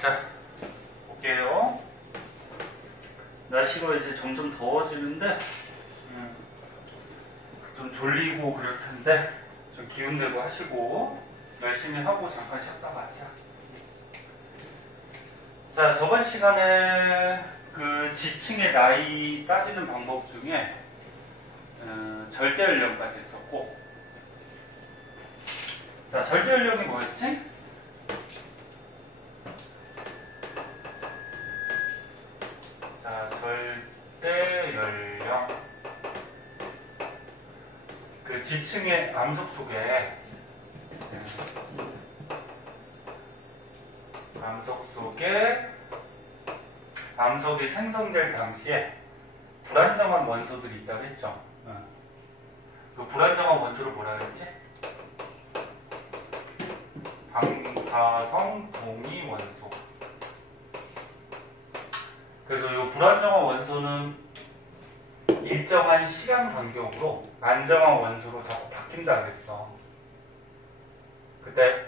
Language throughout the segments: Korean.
자, 볼게요. 날씨가 이제 점점 더워지는데 좀 졸리고 그럴 텐데 좀 기운 내고 하시고 열심히 하고 잠깐 쉬었다 가자. 자, 저번 시간에 그 지층의 나이 따지는 방법 중에 절대 연령까지 했었고, 자, 절대 연령이 뭐였지? 자, 절대 연령. 그 지층의 암석 속에 암석이 생성될 당시에 불안정한 원소들이 있다고 했죠. 그 불안정한 원소를 뭐라 그랬지? 방사성 동위 원소. 그래서 이 불안정한 원소는 일정한 시간 간격으로 안정한 원소로 자꾸 바뀐다 그랬어. 그때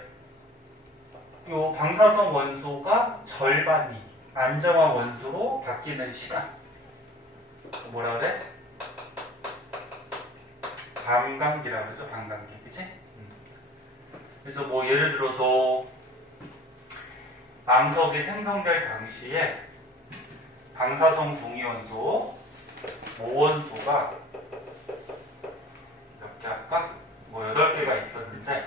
이 방사성 원소가 절반이 안정한 원소로 바뀌는 시간, 뭐라 그래? 반감기라고 그러죠. 반감기, 그치? 그래서 뭐 예를 들어서 암석이 생성될 당시에 방사성 동위원소 모원소가 몇 개 할까? 뭐 8개가 있었는데,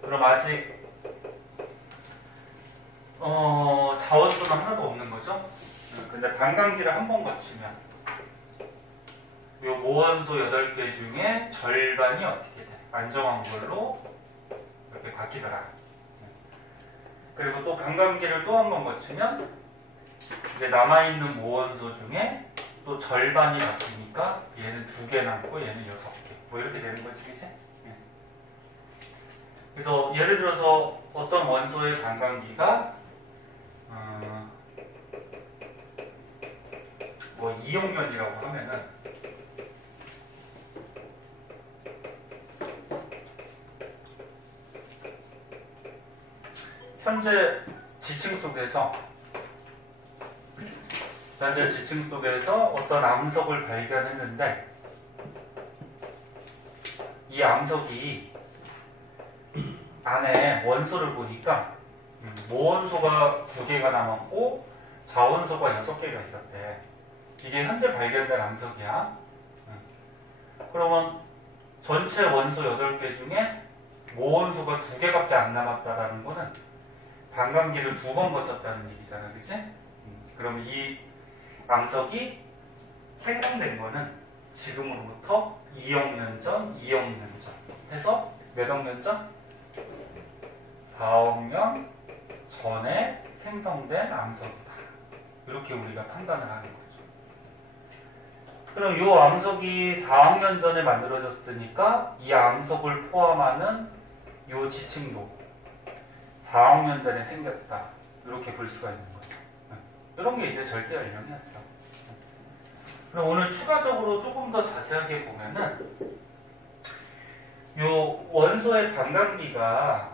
그럼 아직 자원수는 하나도 없는 거죠. 근데 반감기를 한 번 거치면 이 모원소 8개 중에 절반이 어떻게 돼? 안정한 걸로 이렇게 바뀌더라. 그리고 또 반감기를 또 한 번 거치면 이제 남아있는 모원소 중에 또 절반이 바뀌니까 얘는 2개 남고 얘는 6개. 뭐 이렇게 되는 거지, 그치? 그래서 예를 들어서 어떤 원소의 반감기가 뭐 2억년이라고 하면은 현재 지층 속에서 어떤 암석을 발견했는데 이 암석이 안에 원소를 보니까 모원소가 2개가 남았고 자원소가 6개가 있었대. 이게 현재 발견된 암석이야. 그러면 전체 원소 8개 중에 모원소가 2개밖에 안 남았다라는 거는 반감기를 2번 거쳤다는 얘기잖아, 그치? 그러면 이 암석이 생성된 거는 지금으로부터 2억 년 전, 2억 년 전 해서 몇억 년 전? 4억 년 전에 생성된 암석이다. 이렇게 우리가 판단을 하는 거죠. 그럼 이 암석이 4억 년 전에 만들어졌으니까 이 암석을 포함하는 이 지층도 4억 년 전에 생겼다. 이렇게 볼 수가 있는 거죠. 이런 게 이제 절대 연령이었어. 그럼 오늘 추가적으로 조금 더 자세하게 보면은 이 원소의 반감기가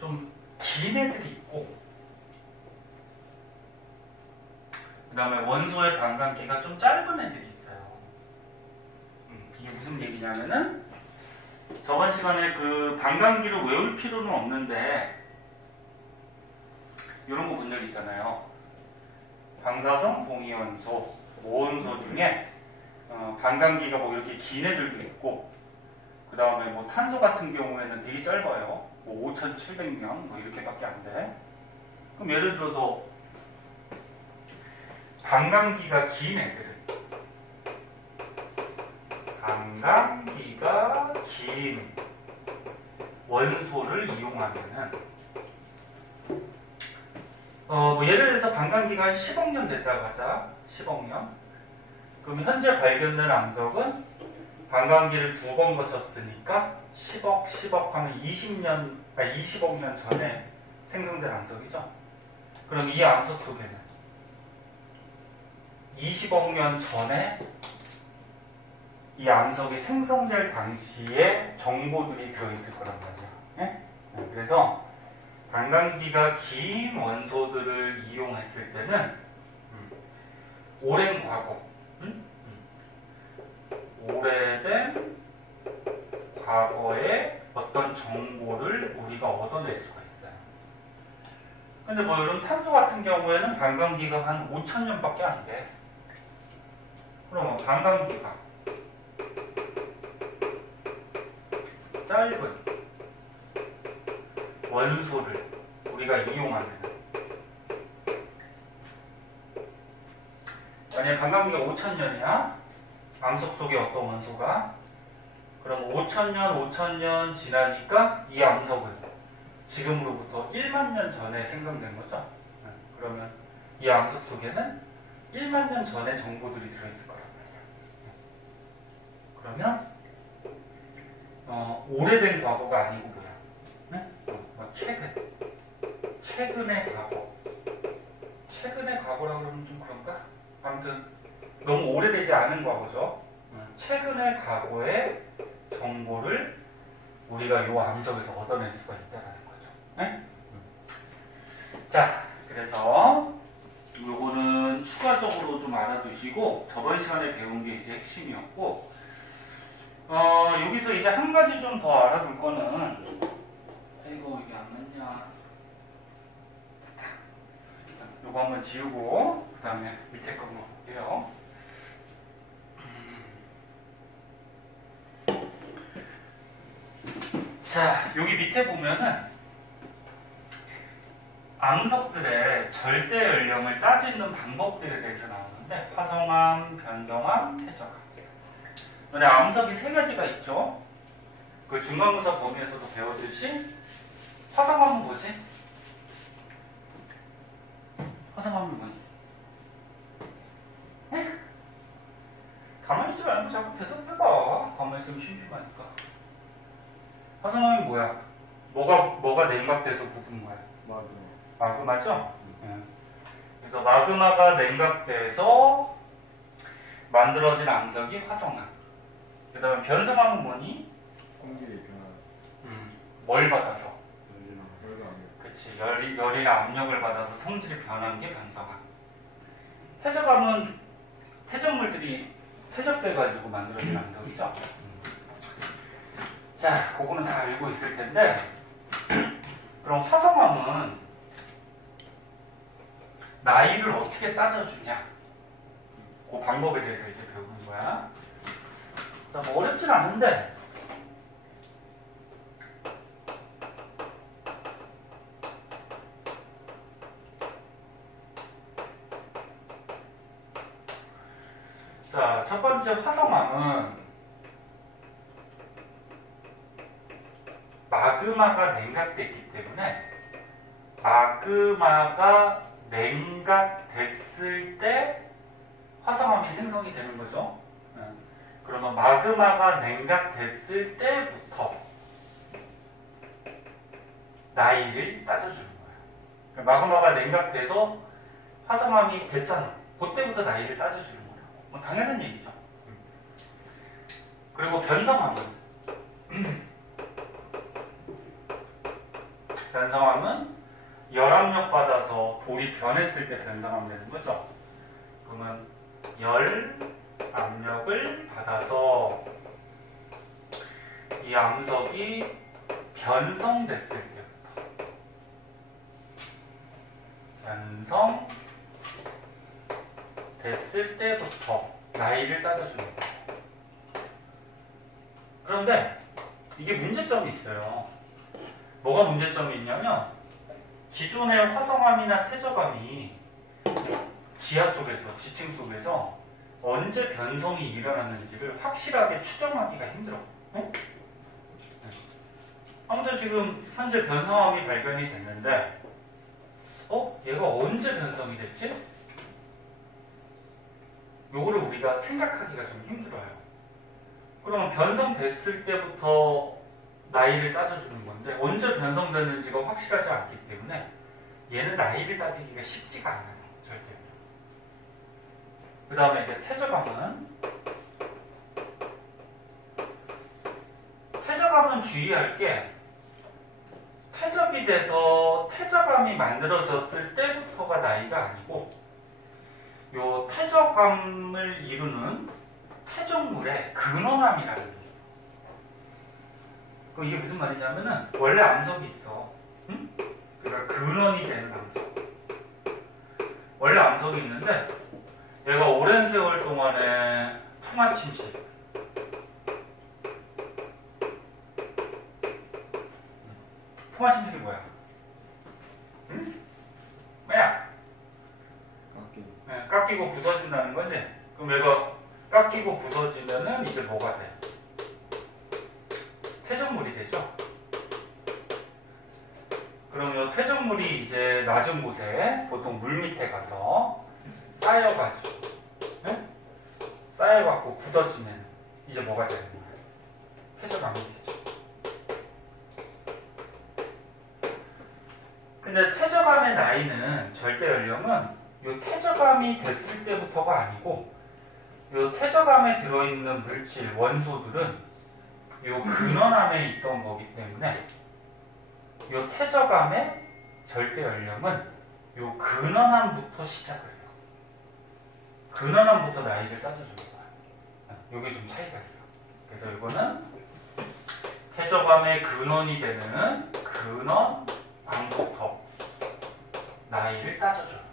좀 긴 애들이 있고, 그 다음에 원소의 반감기가 좀 짧은 애들이 있어요. 이게 무슨 얘기냐면은 저번 시간에 그 반감기를 외울 필요는 없는데 이런 거 본 적 있잖아요. 방사성 동위원소, 모원소 중에 반감기가 뭐 이렇게 긴 애들도 있고, 그 다음에 뭐 탄소 같은 경우에는 되게 짧아요. 뭐 5,700년 뭐 이렇게밖에 안 돼. 그럼 예를 들어서 반감기가 긴 애들은 반감기가 긴 원소를 이용하면은 뭐 예를 들어서 반감기가 한 10억 년 됐다고 하자. 10억 년. 그럼 현재 발견된 암석은 반감기를 2번 거쳤으니까 10억 하면 20억 년 전에 생성된 암석이죠. 그럼 이 암석 속에는 20억 년 전에 이 암석이 생성될 당시에 정보들이 들어있을 거란 말이야. 예? 그래서 반감기가 긴 원소들을 이용했을 때는 오랜 과거, 오래된 과거의 어떤 정보를 우리가 얻어낼 수가 있어요. 근데 뭐 이런 탄소 같은 경우에는 반감기가 한 5,000년밖에 안 돼. 그러면 반감기가 짧은 원소를 우리가 이용하면, 만약에 반감기가 5,000년이야 암석 속에 어떤 원소가, 그럼 5,000년 지나니까 이 암석은 지금으로부터 1만 년 전에 생성된 거죠. 그러면 이 암석 속에는 1만 년 전의 정보들이 들어있을 거란 말이야. 그러면 오래된 과거가 아니고 뭐야? 최근의 과거. 최근의 과거라고 그러면 좀 그런가? 아무튼 너무 오래되지 않은 과거죠. 최근의 과거의 정보를 우리가 이 암석에서 얻어낼 수가 있다는 거죠. 네? 자, 그래서 요거는 추가적으로 좀 알아두시고, 저번 시간에 배운 게 이제 핵심이었고, 여기서 이제 한 가지 좀 더 알아둘 거는, 이거 이게 안 맞냐? 요거 한번 지우고 그 다음에 밑에 거 한번 볼게요. 자, 여기 밑에 보면은 암석들의 절대 연령을 따지는 방법들에 대해서 나오는데, 화성암, 변성암, 퇴적암. 근데 암석이 세 가지가 있죠. 그 중간고사 범위에서도 배웠듯이, 화성암은 뭐지? 화성암은 뭐니? 가만히 있지 말고 자꾸 대답해봐. 가만히 있으면 심심하니까. 화성암이 뭐야? 뭐가 냉각돼서 굳은 거야? 마그마죠? 그래서 마그마가 냉각돼서 만들어진 암석이 화성암. 그 다음에 변성암은 뭐니? 공기의 변화. 뭘 받아서? 그렇지. 열이나 압력을 받아서 성질이 변한 게 변성암. 퇴적암은 퇴적물들이 퇴적돼가지고 만들어진 암석이죠. 자, 그거는 다 알고 있을 텐데, 그럼 화성암은 나이를 어떻게 따져주냐? 그 방법에 대해서 이제 배우는 거야. 자, 뭐 어렵진 않은데, 자, 첫 번째 화성암은 마그마가 냉각됐기 때문에, 마그마가 냉각됐을 때 화성암이 생성이 되는 거죠. 그러면 마그마가 냉각됐을 때부터 나이를 따져주는 거예요. 마그마가 냉각돼서 화성암이 됐잖아. 그때부터 나이를 따져주는 거예요. 뭐 당연한 얘기죠. 그리고 변성암은 열압력 받아서 돌이 변했을 때 변성암 되는 거죠. 그러면 열 압력을 받아서 이 암석이 변성됐을 때부터 나이를 따져주는 거예요. 그런데 이게 문제점이 있어요. 뭐가 문제점이 있냐면, 기존의 화성암이나 퇴적암이 지하 속에서, 지층 속에서 언제 변성이 일어났는지를 확실하게 추정하기가 힘들어. 네? 아무튼 지금 현재 변성암이 발견이 됐는데, 얘가 언제 변성이 됐지? 요거를 우리가 생각하기가 좀 힘들어요. 그러면 변성됐을 때부터 나이를 따져주는 건데, 언제 변성됐는지가 확실하지 않기 때문에 얘는 나이를 따지기가 쉽지가 않아요. 절대. 그 다음에 이제 퇴적암은 주의할 게, 퇴적이 축적이 돼서 퇴적암이 만들어졌을 때부터가 나이가 아니고 요 퇴적암을 이루는 퇴적물의 근원암이라는 게 있어. 그럼 이게 무슨 말이냐면은 원래 암석이 있어. 응? 그러니까 근원이 되는 암석. 원래 암석이 있는데 얘가 오랜 세월 동안에 풍화 침식, 풍화 침식이 뭐야? 응? 뭐야? 깎이고 부서진다는 거지? 그럼 얘가 깎이고 부서지면은 이제 뭐가 돼? 퇴적물이 되죠? 그럼 이 퇴적물이 이제 낮은 곳에 보통 물 밑에 가서 쌓여가지고, 네? 쌓여갖고 굳어지면 이제 뭐가 되는 거야? 퇴적암이 되죠. 근데 퇴적암의 나이는 절대 연령은 이 퇴적암이 됐을 때부터가 아니고 이 퇴적암에 들어있는 물질, 원소들은 이 근원암에 있던 거기 때문에 이 퇴적암의 절대 연령은 이 근원암부터 시작을 해요. 근원암부터 나이를 따져주는 거야. 이게 좀 차이가 있어. 그래서 이거는 퇴적암의 근원이 되는 근원암부터 나이를 따져줘요.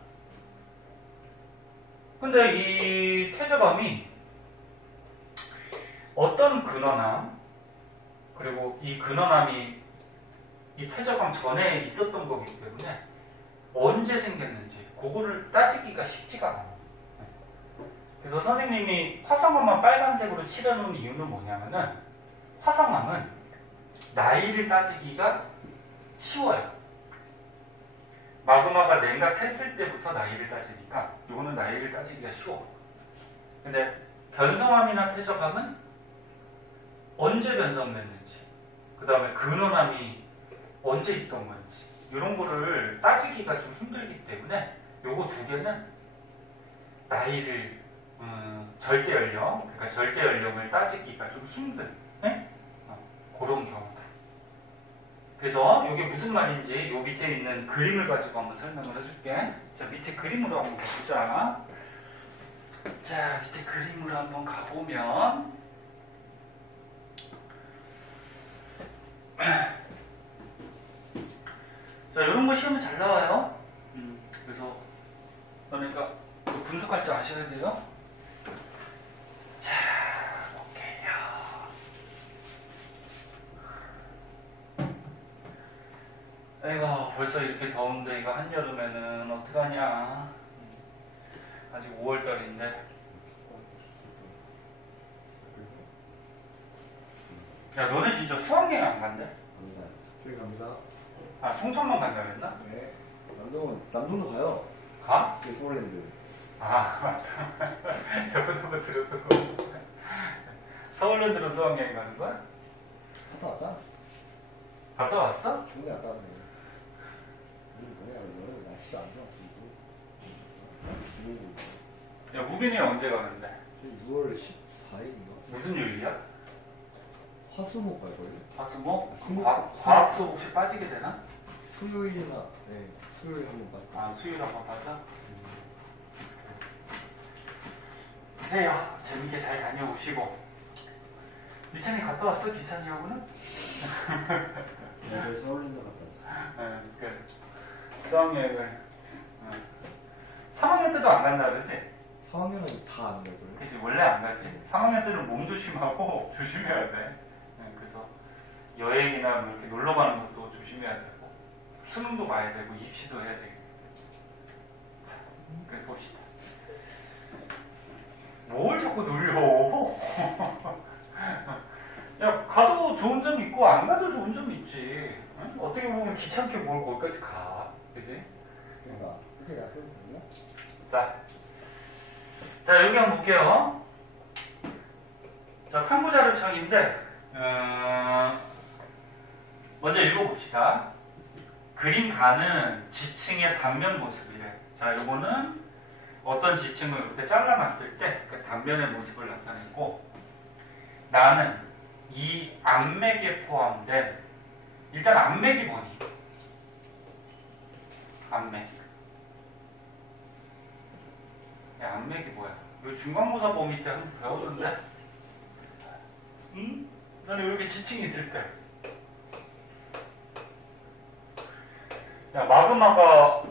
근데 이 퇴적암이 어떤 근원암, 그리고 이 근원암이 이 퇴적암 전에 있었던 거기 때문에 언제 생겼는지 그거를 따지기가 쉽지가 않아요. 그래서 선생님이 화성암만 빨간색으로 칠해놓은 이유는 뭐냐면은 화성암은 나이를 따지기가 쉬워요. 마그마가 냉각했을 때부터 나이를 따지니까 이거는 나이를 따지기가 쉬워. 근데 변성암이나 퇴적암은 언제 변성됐는지, 그 다음에 근원암이 언제 있던 건지 이런 거를 따지기가 좀 힘들기 때문에 요거 두 개는 나이를 절대 연령, 그러니까 절대 연령을 따지기가 좀 힘든 그런 경우다. 그래서 이게 무슨 말인지 요 밑에 있는 그림을 가지고 한번 설명을 해줄게. 자, 밑에 그림으로 한번 가보자. 자, 밑에 그림으로 한번 가보면 자, 이런 거 시험에 잘 나와요. 그래서 그러니까 분석할 줄 아셔야 돼요. 자, 볼게요. 아이고, 벌써 이렇게 더운데 이거 한여름에는 어떡하냐. 아직 5월달인데. 야, 너네 진짜 수학여행 안 간대? 저희 갑니다. 아, 송천만 간다 그랬나? 네. 남동도 가요. 가? 네, 서울랜드. 아, 맞다. 저번에 한번 들었던 거. 서울랜드로 수학여행 가는 거야? 갔다 왔잖아. 갔다 왔어? 중국에 갔다 왔네. 뭐냐, 오늘 날씨가 안 좋았어. 야, 무빈이 언제 가는데? 6월 14일인가? 무슨 요일이야? 화수목 갈걸요? 화수목? 수목? 과학 수업 혹시 빠지게 되나? 수요일이나, 네, 수요일 한번 봤다. 아, 수요일 한번 가자. 그래요. 재밌게 잘 다녀오시고. 유찬이 갔다 왔어? 기찬이하고는? 네, 서울랜드 갔다 왔어. 수학여행을 3학년 때도 안 간다 그러지? 4학년은 다 안 갈걸요? 그치, 원래 안 가지. 3학년 때는 몸 조심하고 조심해야 돼. 그래서 여행이나 뭐 이렇게 놀러 가는 것도 조심해야 되고, 수능도 봐야 되고, 입시도 해야 되고. 자, 그래 봅시다. 뭘 자꾸 놀려? 야, 가도 좋은 점 있고, 안 가도 좋은 점 있지. 응? 어떻게 보면 귀찮게 뭘 거기까지 가. 그지? 그러니까, 그렇게 갔거든요? 자, 여기 한번 볼게요. 자, 탐구자료창인데, 먼저 읽어봅시다. 그림 가는 지층의 단면 모습이래. 자, 요거는 어떤 지층을 이렇게 잘라놨을 때 그 단면의 모습을 나타냈고, 나는 이 암맥에 포함된, 일단 암맥이 뭐니? 암맥. 야, 암맥이 뭐야? 이거 중간고사 모의 때 한번 배웠는데? 응? 너는 이렇게 지층이 있을 때. 야, 마그마가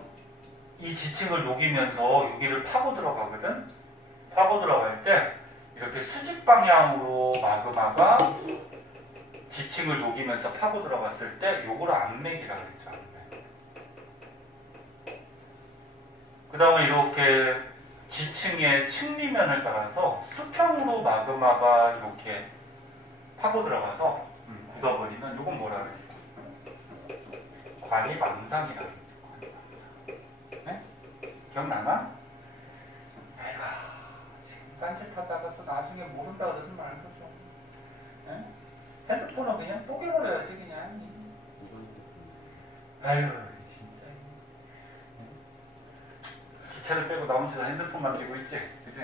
이 지층을 녹이면서 여기를 파고 들어가거든? 파고 들어갈 때 이렇게 수직 방향으로 마그마가 지층을 녹이면서 파고 들어갔을 때 요거를 암맥이라고 그랬죠. 암맥. 그 다음에 이렇게 지층의 층리면을 따라서 수평으로 마그마가 이렇게 파고 들어가서 굳어버리면 요건 뭐라 그랬어? 관입암상이라고 그랬죠. 네? 기억나나? 아이고, 지금 딴짓하다가 또 나중에 모른다 그러지 말고 좀. 네? 핸드폰은 그냥 뽀개버려야지 그냥. 아유 진짜. 기차를 빼고 나머지 다 핸드폰 만지고 있지, 그치?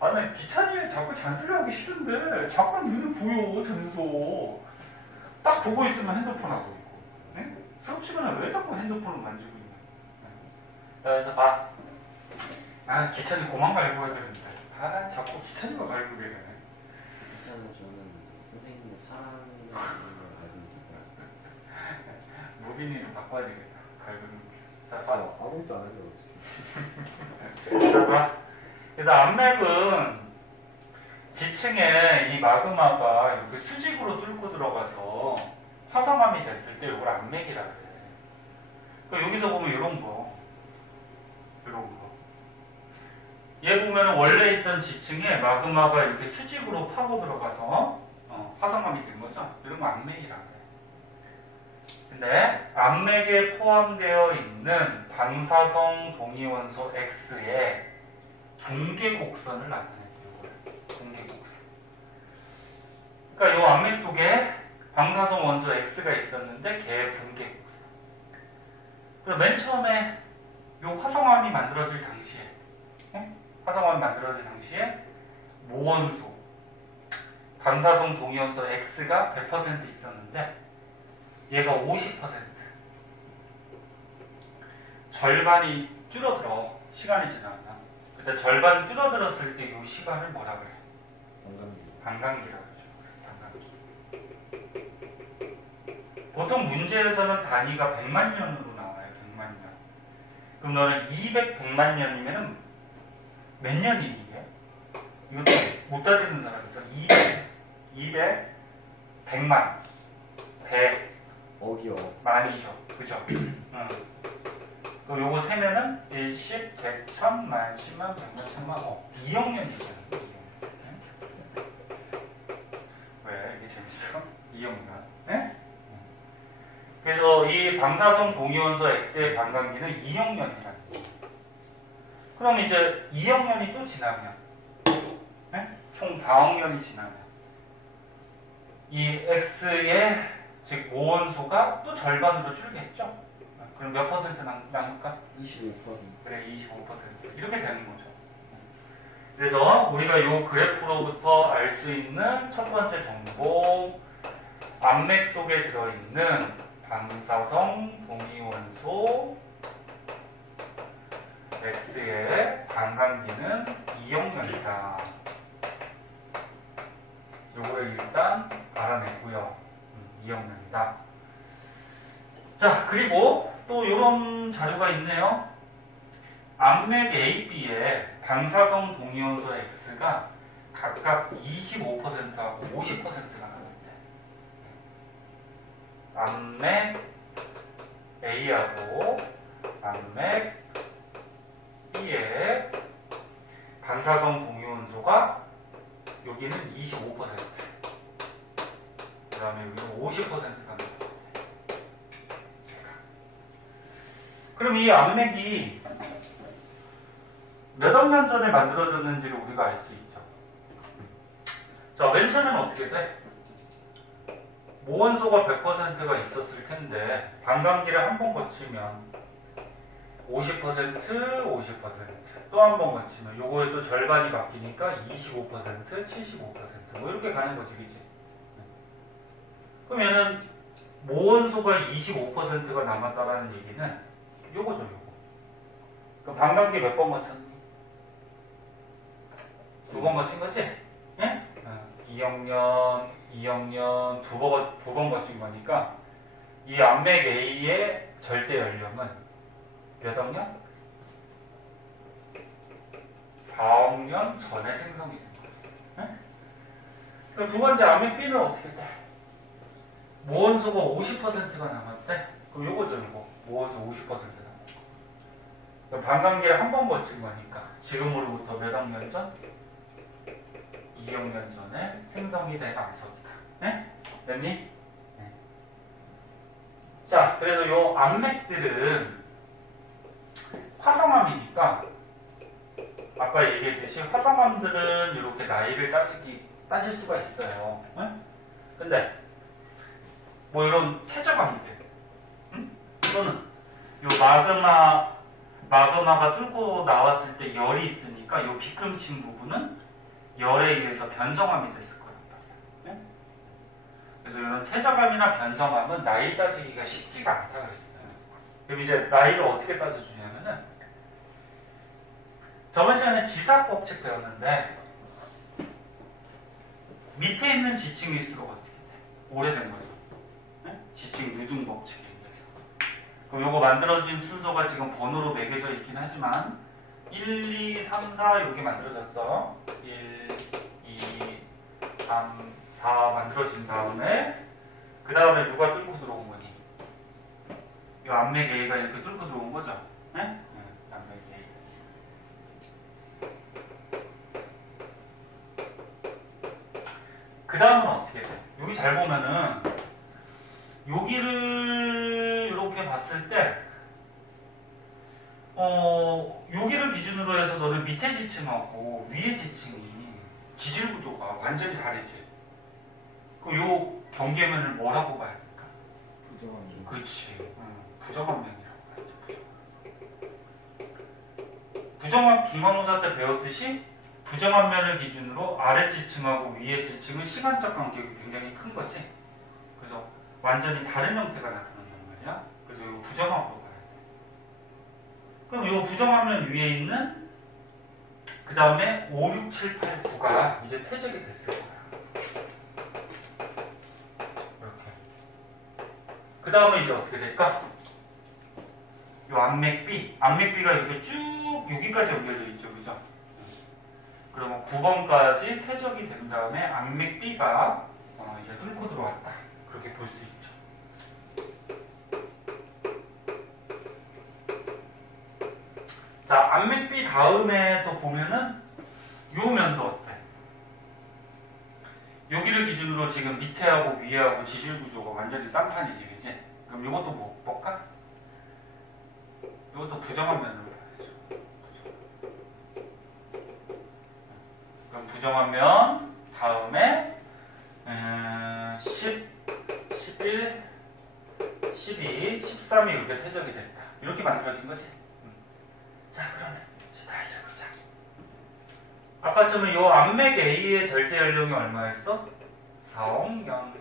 아니 기차님이 자꾸 잔소리 하기 싫은데 자꾸 눈에 보여 전소. 딱 보고 있으면 핸드폰 하고 있고, 네? 수업 시간에 왜 자꾸 핸드폰을 만지고 있냐? 그래서 봐. 아 기차님 고만 갈고 해야 되는데 아 자꾸 기차님만 갈고 그래. 저는 선생님의 사랑이라는 걸 알고 있다. 무빈이를 바꿔야 되겠다. 갈고는. 자, 아, 봐. 아무것도 안 하죠 어떻게? 자, 봐. 그래서 암맥은 지층에 이 마그마가 이렇게 수직으로 뚫고 들어가서 화성암이 됐을 때 이걸 암맥이라 그래. 그러니까 여기서 보면 이런 거. 이런 거. 얘 보면 원래 있던 지층에 마그마가 이렇게 수직으로 파고 들어가서 화성암이 된 거죠. 이런 거 암맥이라 그래. 근데 암맥에 포함되어 있는 방사성 동위원소 X의 붕괴 곡선을 나타내요. 붕괴 곡선. 그러니까 이 암맥 속에 방사성 원소 X가 있었는데 걔의 붕괴 곡선. 그리고 맨 처음에 이 화성암이 만들어질 당시에, 화성암이 만들어질 당시에 모원소 방사성 동위원소 X가 100% 있었는데 얘가 50%. 절반이 줄어들어. 시간이 지나면. 그때 절반 줄어들었을 때 이 시간을 뭐라 그래? 반감기라고 그러죠. 반감기. 보통 문제에서는 단위가 100만 년으로 나와요. 100만 년. 그럼 너는 100만 년이면 몇 년이니 이게? 이것도 못 따지는 사람 있어. 200, 100만, 100. 어기요. 만이죠. 그죠? 응. 그럼 요거 세면은 1, 10, 100, 1000, 만, 10만, 100만, 1000만, 2억 년이잖아. 왜? 이게 재밌어? 2억 년. 네? 그래서 이 방사성 동위원소 X의 반감기는 2억 년이라는 거예요. 그럼 이제 2억 년이 또 지나면, 네? 총 4억 년이 지나면, 이 X의 즉 모원소가 또 절반으로 줄겠죠? 그럼 몇 퍼센트 남을까? 25%. 그래, 25%. 이렇게 되는 거죠. 그래서 우리가 이 그래프로부터 알 수 있는 첫 번째 정보, 암맥 속에 들어있는 방사성 동위원소 X의 반감기는 2억 년이다. 요거를 일단 알아냈고요. 2억 년이다. 자, 그리고 또 이런 자료가 있네요. 암맥 A, B에 방사성 동위원소 X가 각각 25%하고 50%가 나는데 암맥 A하고 암맥 B에 방사성 동위원소가 여기는 25%, 그 다음에 여기는 50%가 나요. 그럼 이 암맥이 몇 억 년 전에 만들어졌는지를 우리가 알 수 있죠. 자, 맨 처음에는 어떻게 돼? 모원소가 100%가 있었을 텐데 반감기를 한 번 거치면 50%, 50%, 또 한 번 거치면 요거에 또 절반이 바뀌니까 25%, 75%, 뭐 이렇게 가는 거지, 그치? 그럼 얘는 모원소가 25%가 남았다라는 얘기는 요거죠, 요거. 그 반감기 몇 번 거쳤니? 2번 거친 거지? 예? 2학년 2번 거친 거니까 이 암맥 A의 절대 연령은 몇 학년? 4학년 전에 생성이 된 거예요. 예? 그럼 두 번째 암맥 B는 어떻게 돼? 모원소가 50%가 남았대. 그럼 요거죠, 요거. 모원소 50% 남았고. 그럼 반감기를 한 번 거친 거니까 지금으로부터 몇 학년 전? 2학년 전에 생성이 된 암석이다. 네? 됐니? 네. 자, 그래서 요 암맥들은 화성암이니까 아까 얘기했듯이 화성암들은 이렇게 나이를 따질 수가 있어요. 네? 근데 뭐 이런 퇴적암들, 또는 요 마그마가 뚫고 나왔을 때 열이 있으니까 요 비금층 부분은 열에 의해서 변성암이 됐을 거란 말이야. 네? 그래서 이런 퇴적암이나 변성암은 나이 따지기가 쉽지가 않다 그랬어요. 그럼 이제 나이를 어떻게 따져주냐면은 저번 시간에 지사법칙 배웠는데 밑에 있는 지층일수록 어떻게 돼? 오래된 거죠. 네? 지층 누중 법칙에 의해서. 그럼 요거 만들어진 순서가 지금 번호로 매겨져 있긴 하지만 1, 2, 3, 4 이렇게 만들어졌어. 1, 2, 3, 4 만들어진 다음에 그 다음에 누가 뚫고 들어온 거니? 이 암맥 A가 이렇게 뚫고 들어온 거죠? 네? 암맥 A. 그 다음은 어떻게 돼? 여기 잘 보면은 여기를 이렇게 봤을 때 여기를 기준으로 해서 너는 밑에 지층하고 위에 지층이 지질 구조가 완전히 다르지. 그럼 요 경계면을 뭐라고 봐야 될까? 부정한 그렇지. 부정합면이라고 봐야죠. 부정합 기말고사 때 배웠듯이 부정합면을 기준으로 아래 지층하고 위에 지층은 시간적 간격이 굉장히 큰 거지. 그래서 완전히 다른 형태가 나타난단 말이야. 그래서 이 부정합으로 봐야 돼. 그럼 이 부정합면 위에 있는 그 다음에 5, 6, 7, 8, 9가 이제 퇴적이 됐을 거야. 이렇게. 그 다음에 이제 어떻게 될까? 이 암맥 B, 암맥 B가 이렇게 쭉 여기까지 연결되어 있죠, 그죠? 그러면 9번까지 퇴적이 된 다음에 암맥 B가 이제 뚫고 들어왔다. 그렇게 볼 수 있죠. 자, 암맥 B 다음에 또 보면은 요 면도 어때? 여기를 기준으로 지금 밑에하고 위에하고 지질 구조가 완전히 딴판이지, 그지? 그럼 이것도 뭐 볼까? 이것도 부정한 면으로 봐야죠. 그럼 부정한 면 다음에 10, 11, 12, 13이 이렇게 퇴적이 됐다. 이렇게 만들어진 거지. 자, 그러면 다 잊어보자. 아까처럼 이 암맥 A의 절대 연령이 얼마였어? 4억년.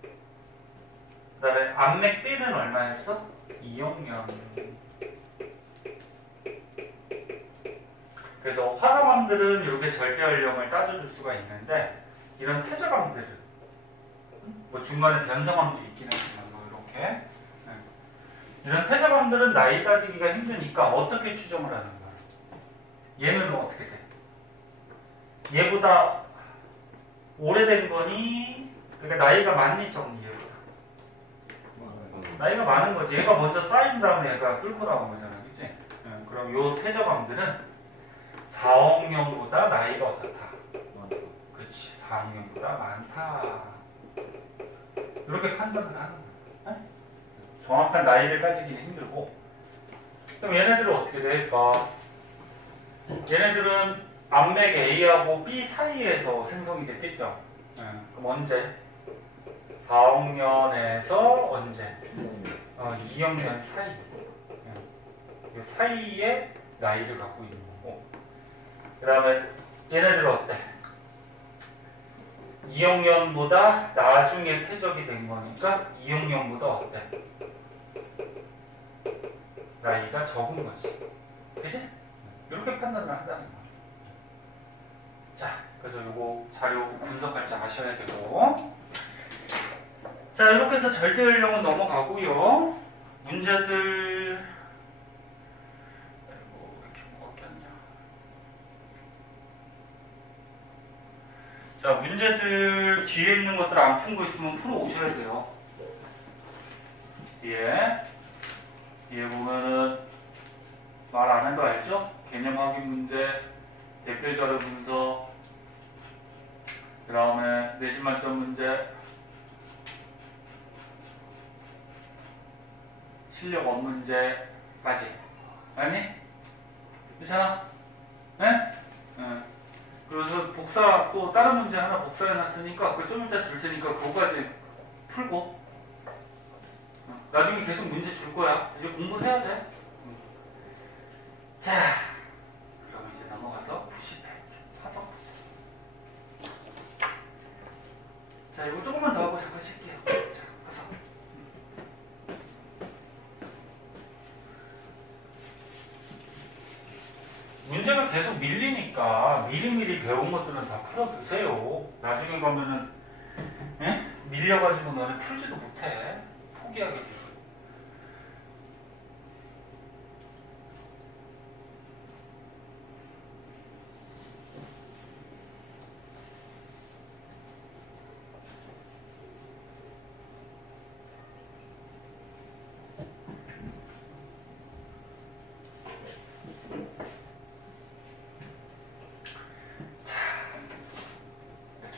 그 다음에 암맥 B는 얼마였어? 2억년. 그래서 화성암들은 이렇게 절대 연령을 따져줄 수가 있는데 이런 퇴적암들은 뭐 중간에 변성암도 있긴 하지만 뭐 이렇게 이런 퇴적암들은 나이 따지기가 힘드니까 어떻게 추정을 하는 거야? 얘는 어떻게 돼? 얘보다 오래된 거니? 그러니까 나이가 많니 적니 얘보다? 나이가 많은 거지. 얘가 먼저 쌓인 다음에 얘가 뚫고 나온 거잖아, 그치? 그럼 요 퇴적암들은 4억 년보다 나이가 어떻다? 그렇지, 4억 년보다 많다. 이렇게 판단을 하는 거야. 정확한 나이를 따지기는 힘들고. 그럼 얘네들은 어떻게 될까? 얘네들은 암맥 A하고 B 사이에서 생성이 됐겠죠? 그럼 언제? 4억 년에서 언제? 2억 년 사이. 이 사이에 나이를 갖고 있는 거고. 그 다음에 얘네들은 어때? 2억년보다 나중에 퇴적이 된 거니까 2억년보다 어때? 나이가 적은 거지. 그치? 이렇게 판단을 한다는 거야. 자, 그래서 요거 자료 분석할 줄 아셔야 되고. 자, 이렇게 해서 절대 연령은 넘어가고요. 문제들, 아이고, 왜 이렇게 먹었겠냐. 자, 문제들 뒤에 있는 것들 안 푼 거 있으면 풀어 오셔야 돼요. 뒤에 보면은 말 안 해도 알죠? 개념 확인 문제, 대표 자료 분석, 그 다음에 내신 만점 문제, 실력 업 문제까지. 아니? 괜찮아? 네? 응. 그래서 복사, 또 다른 문제 하나 복사해놨으니까 그거 좀 이따 줄 테니까 그거까지 풀고. 나중에 계속 문제 줄 거야. 이제 공부를 해야 돼. 자, 그럼 이제 넘어가서 90회 화석. 자, 이거 조금만 더 하고 잠깐 쉴게요. 자, 화석. 문제가 계속 밀리니까 미리미리 배운 것들은 다 풀어두세요. 나중에 가면은 밀려가지고 너네 풀지도 못해. 포기하게 돼.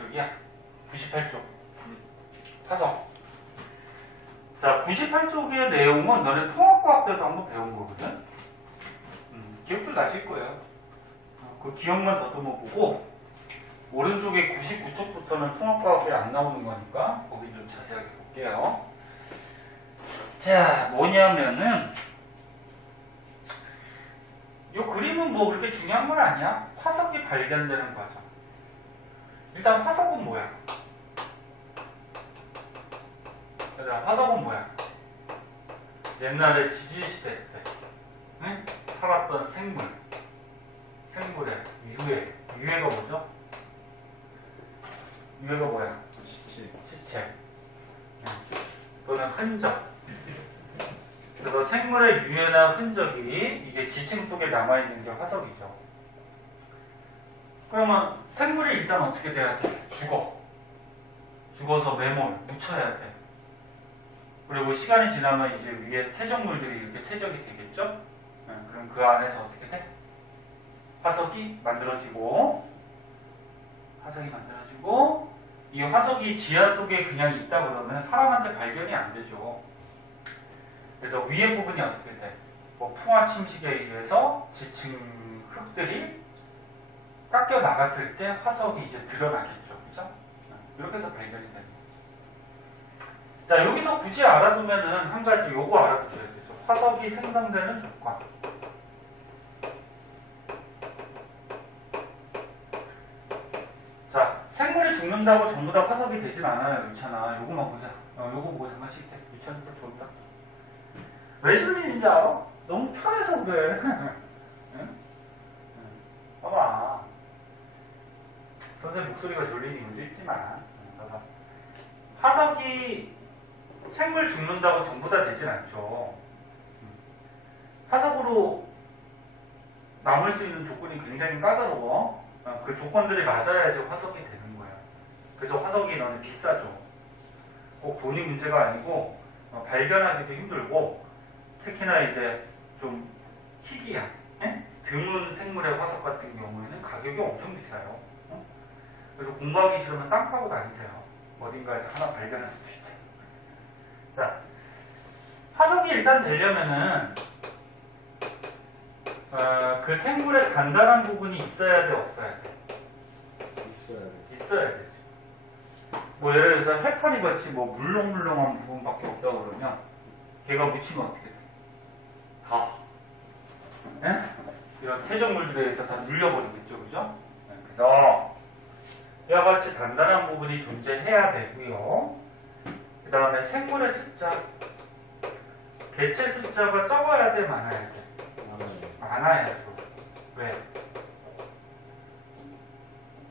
여기야 98쪽 화석. 자, 98쪽의 내용은 너네 통합과학 때도 한번 배운 거거든. 기억도 나실 거예요. 그 기억만 더듬어 보고 오른쪽에 99쪽부터는 통합과학이 안 나오는 거니까 거기 좀 자세하게 볼게요. 자, 뭐냐면은 이 그림은 뭐 그렇게 중요한 건 아니야. 화석이 발견되는 과정. 일단 화석은 뭐야? 얘들아, 화석은 뭐야? 옛날에 지질시대 때 살았던 생물의 유해가 뭐죠? 유해가 뭐야? 시체. 또는 흔적. 그래서 생물의 유해나 흔적이 이게 지층 속에 남아있는 게 화석이죠. 그러면 생물이 일단 어떻게 돼야 돼? 죽어서 매몰, 묻혀야 돼. 그리고 시간이 지나면 이제 위에 퇴적물들이 이렇게 퇴적이 되겠죠? 그럼 그 안에서 어떻게 돼? 화석이 만들어지고 이 화석이 지하 속에 그냥 있다 그러면 사람한테 발견이 안 되죠. 그래서 위에 부분이 어떻게 돼? 뭐 풍화 침식에 의해서 지층 흙들이 깎여 나갔을 때 화석이 이제 드러나겠죠. 그죠? 이렇게 해서 발견이 됩니다. 자, 여기서 굳이 알아두면은 한 가지 요거 알아두셔야 되죠. 화석이 생성되는 조건. 자, 생물이 죽는다고 전부 다 화석이 되진 않아요. 유찬아. 요거만 보자. 요거 보고 잠깐 쉴게. 유찬이 또 좋다. 왜 졸리는지 알아? 너무 편해서 그래. 응? 봐봐. 선생님 목소리가 졸리는 이유도 있지만, 봐봐. 화석이 생물 죽는다고 전부 다 되진 않죠. 화석으로 남을 수 있는 조건이 굉장히 까다로워. 그 조건들이 맞아야지 화석이 되는 거야. 그래서 화석이 너는 비싸죠. 꼭 돈이 문제가 아니고 발견하기도 힘들고 특히나 이제 좀 희귀한 드문 생물의 화석 같은 경우에는 가격이 엄청 비싸요. 그래서 공부하기 싫으면 땅 파고 다니세요. 어딘가에서 하나 발견할 수도 있대. 자, 화석이 일단 되려면은 그 생물의 단단한 부분이 있어야 돼, 없어야 돼? 있어야 되죠. 뭐 예를 들어서 해파리 같이 뭐 물렁물렁한 부분밖에 없다고 그러면 걔가 묻히면 어떻게 돼? 다 이런 퇴적물들에 의해서 다 눌려버리겠죠, 그죠? 그래서 이와 같이 단단한 부분이 존재해야 되고요. 그 다음에 생물의 숫자, 개체 숫자가 적어야 돼, 많아야 돼? 많아야 돼. 왜?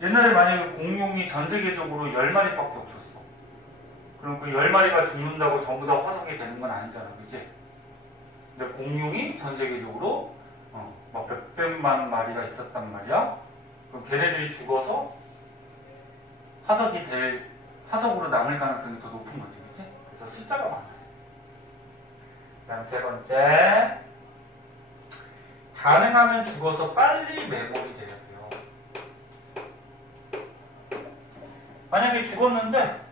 옛날에 만약에 공룡이 전 세계적으로 10마리밖에 없었어. 그럼 그 10마리가 죽는다고 전부 다 화석이 되는 건 아니잖아, 그치? 근데 공룡이 전 세계적으로 막 몇백만 마리가 있었단 말이야. 그럼 걔네들이 죽어서 화석으로 남을 가능성이 더 높은 거지, 그치? 그래서 숫자가 많아요. 그 다음 세 번째, 가능하면 죽어서 빨리 메모리 돼야 돼요. 만약에 죽었는데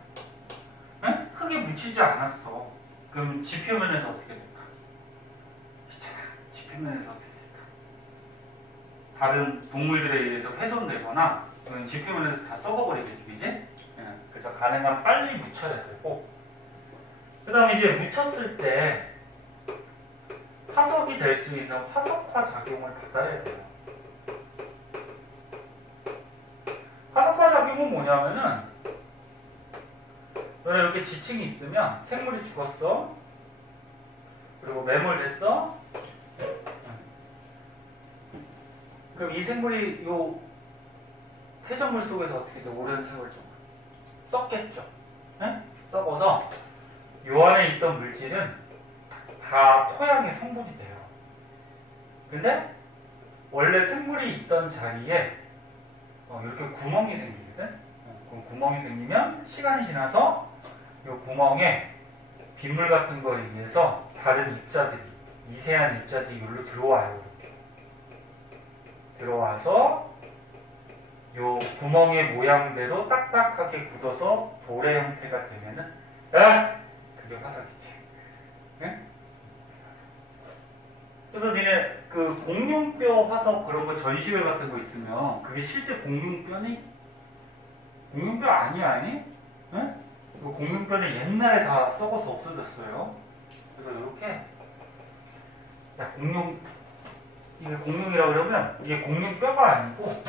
흙에 묻히지 않았어. 그럼 지표면에서 어떻게 될까? 있잖아, 지표면에서 어떻게 될까? 다른 동물들에 의해서 훼손되거나 그건 지표면에서 다 썩어버리겠지, 그지? 그래서 가능하면 빨리 묻혀야 되고, 그 다음에 이제 묻혔을 때 화석이 될 수 있는 화석화 작용을 받아야 돼요. 화석화 작용은 뭐냐면은, 너네 이렇게 지층이 있으면 생물이 죽었어. 그리고 매몰됐어. 그럼 이 생물이 요 퇴적물 속에서 어떻게 돼? 오랜 세월 동안 썩겠죠. 네? 썩어서 요 안에 있던 물질은 다 토양의 성분이 돼요. 근데 원래 생물이 있던 자리에 이렇게 구멍이 생기거든. 그럼 구멍이 생기면 시간이 지나서 이 구멍에 빗물 같은 거에 의해서 다른 입자들이, 미세한 입자들이 여기로 들어와요. 이렇게 들어와서 이 구멍의 모양대로 딱딱하게 굳어서 돌의 형태가 되면은 그게 화석이지. 네? 그래서 니네 그 공룡뼈 화석 그런 거 전시회 같은 거 있으면 그게 실제 공룡뼈니? 공룡뼈 아니? 네? 그 공룡뼈는 옛날에 다 썩어서 없어졌어요. 그래서 이렇게 이게 공룡이라고 그러면 이게 공룡뼈가 아니고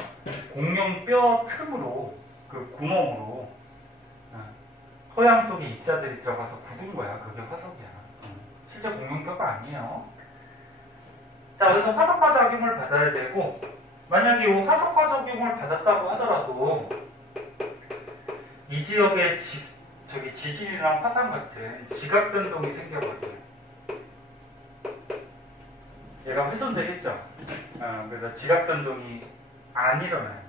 공룡뼈 틈으로 그 구멍으로 토양 속에 입자들이 들어가서 굳은 거야. 그게 화석이야. 실제 공룡뼈가 아니에요. 자, 그래서 화석화 작용을 받아야 되고, 만약에 이 화석화 작용을 받았다고 하더라도 이 지역에 지진이랑 화산 같은 지각 변동이 생겨버려요. 얘가 훼손되겠죠. 그래서 지각 변동이 안 일어나요.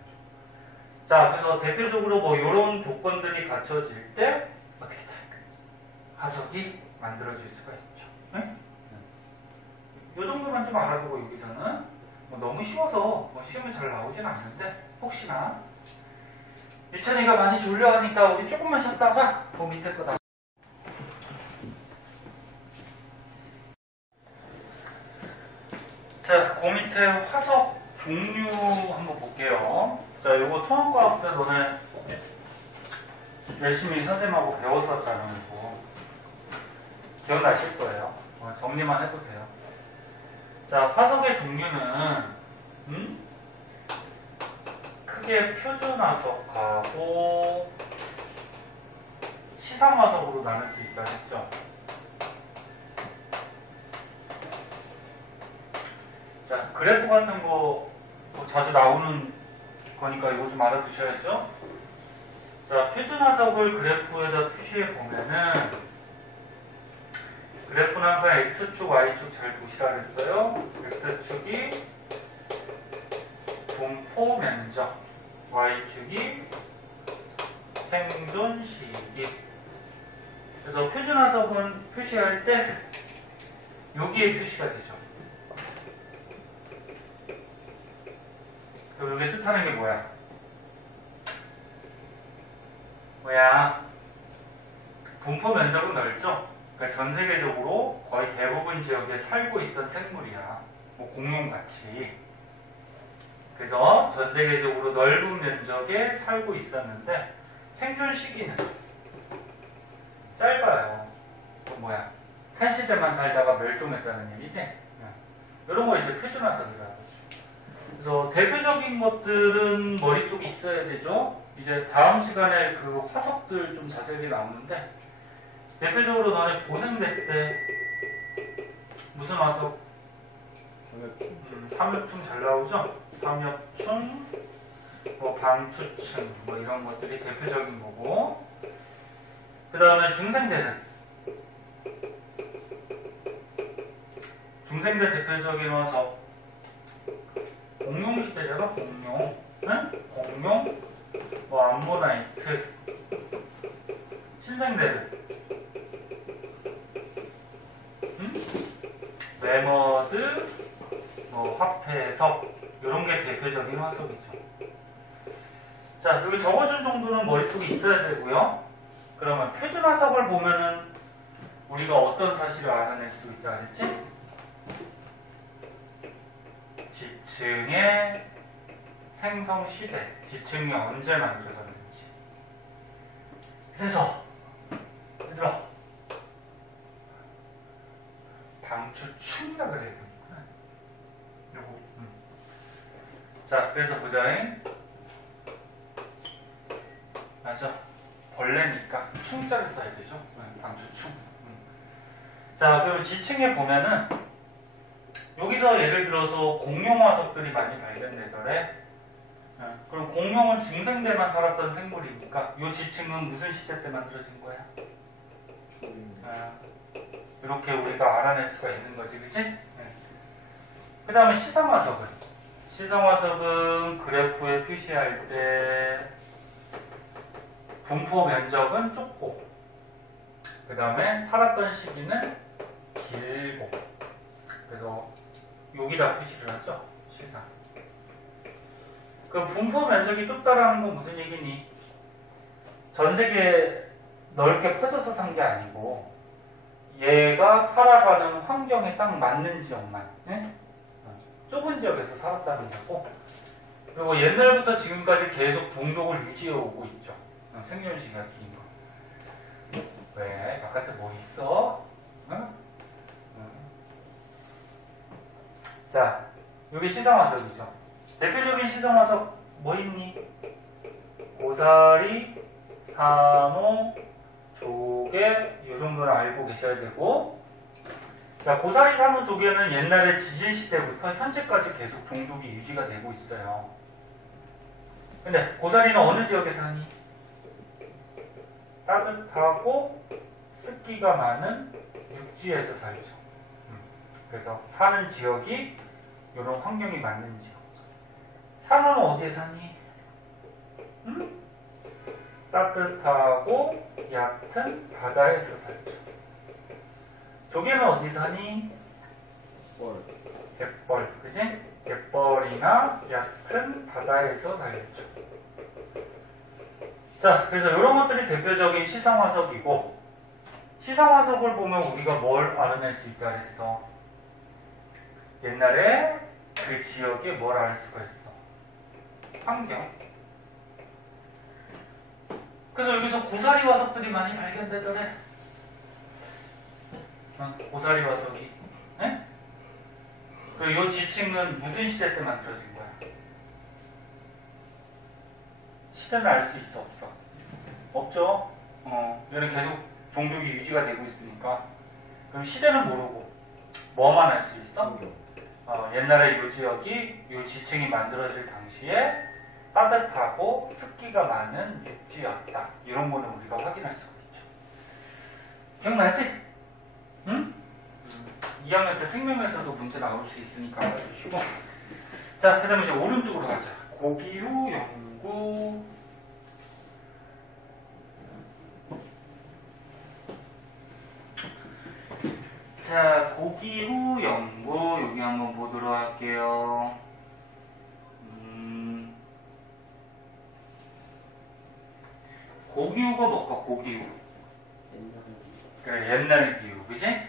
자, 그래서 대표적으로 뭐 이런 조건들이 갖춰질 때 어떻게 될까? 화석이 만들어질 수가 있죠. 네? 이 정도만 좀 알아두고 여기서는 뭐 너무 쉬워서 시험에 잘 나오진 않는데 혹시나 유찬이가 많이 졸려하니까 우리 조금만 쉬었다가 그 밑에 거다. 자, 그 밑에 화석 종류 한번 볼게요. 자, 요거 통합과학 때 너네 열심히 선생님하고 배웠었잖아. 이거 기억나실 거예요. 정리만 해보세요. 자, 화석의 종류는 크게 표준화석하고 시상화석으로 나눌 수 있다 했죠. 자, 그래프 같은 거 자주 나오는 거니까 이거 좀 알아두셔야죠. 자, 표준화석을 그래프에다 표시해 보면은 그래프는 항상 X축, Y축 잘 보시라 그랬어요. X축이 분포 면적, Y축이 생존 시기. 그래서 표준화석은 표시할 때 여기에 표시가 되죠. 그럼 이게 뜻하는 게 뭐야? 분포 면적은 넓죠? 그러니까 전 세계적으로 거의 대부분 지역에 살고 있던 생물이야. 뭐 공룡같이. 그래서 전 세계적으로 넓은 면적에 살고 있었는데 생존 시기는 짧아요. 한 시대만 살다가 멸종했다는 얘기지? 이런 거 이제 표준화석이라고 하죠. 그래서 대표적인 것들은 머릿속에 있어야 되죠. 이제 다음 시간에 그 화석들 좀 자세하게 나오는데, 대표적으로 너네 고생대 때 무슨 화석? 삼엽충 잘 나오죠? 삼엽충, 뭐 방추층, 뭐 이런 것들이 대표적인 거고, 그 다음에 중생대는 중생대 대표적인 화석 공룡시대잖아. 공룡, 응? 공룡, 뭐 암모나이트. 신생대는 응? 매머드, 뭐 화폐석, 이런 게 대표적인 화석이죠. 자, 여기 적어준 정도는 머릿속에 있어야 되고요. 그러면 표준 화석을 보면은 우리가 어떤 사실을 알아낼 수 있다 그랬지? 지층의 생성 시대, 지층이 언제 만들어졌는지. 그래서 얘들아, 방추충이라 그래야 되는구나. 요거. 자, 그래서 보자잉. 맞아. 벌레니까 충자를 써야 되죠. 방추충. 자, 그리고 지층에 보면은 여기서 예를 들어서 공룡 화석들이 많이 발견되더래. 그럼 공룡은 중생대만 살았던 생물이니까 이 지층은 무슨 시대 때 만들어진 거야? 이렇게 우리가 알아낼 수가 있는 거지, 그치? 그 다음에 시성화석은? 시성화석은 그래프에 표시할 때 분포 면적은 좁고, 그 다음에 살았던 시기는 길고, 그래서 여기다 표시를 하죠. 시상. 그 분포 면적이 좁다라는 건 무슨 얘기니? 전 세계에 넓게 퍼져서 산 게 아니고 얘가 살아가는 환경에 딱 맞는 지역만, 네? 좁은 지역에서 살았다는 거고, 그리고 옛날부터 지금까지 계속 종족을 유지해 오고 있죠. 생존 시기가 긴 거. 왜? 바깥에 뭐 있어? 응? 자, 여기 시성화석이죠. 대표적인 시성화석 뭐 있니? 고사리, 산호, 조개, 이 정도는 알고 계셔야 되고, 자, 고사리, 산호, 조개는 옛날에 지질시대부터 현재까지 계속 종족이 유지가 되고 있어요. 근데 고사리는 어느 지역에 사니? 따뜻하고 습기가 많은 육지에서 살죠. 그래서 사는 지역이 이런 환경이 맞는 지역. 산호는 어디에 사니? 따뜻하고 얕은 바다에서 살죠. 조개는 어디 사니? 갯벌, 그지? 갯벌이나 얕은 바다에서 살죠. 자, 그래서 이런 것들이 대표적인 시성화석이고, 시성화석을 보면 우리가 뭘 알아낼 수 있다 그랬어? 옛날에 그 지역에 뭘 알 수가 있어? 환경. 그래서 여기서 고사리 화석들이 많이 발견되더래. 고사리 화석이. 네? 그리고 이 지층은 무슨 시대 때 만들어진 거야? 시대는 알 수 있어, 없어? 없죠? 얘는 계속 종족이 유지가 되고 있으니까. 그럼 시대는 모르고 뭐만 알 수 있어? 옛날에 이 지역이 이 지층이 만들어질 당시에 따뜻하고 습기가 많은 육지였다. 이런 거는 우리가 확인할 수가 있죠. 기억나지? 응? 2학년 때 생명에서도 문제 나올 수 있으니까 알아주시고. 자, 그 다음에 이제 오른쪽으로 가자. 고기후 연구. 자, 고기후 연구. 여기 한번 보도록 할게요. 고기후가 뭘까? 고기후. 그래, 옛날 기후, 그지?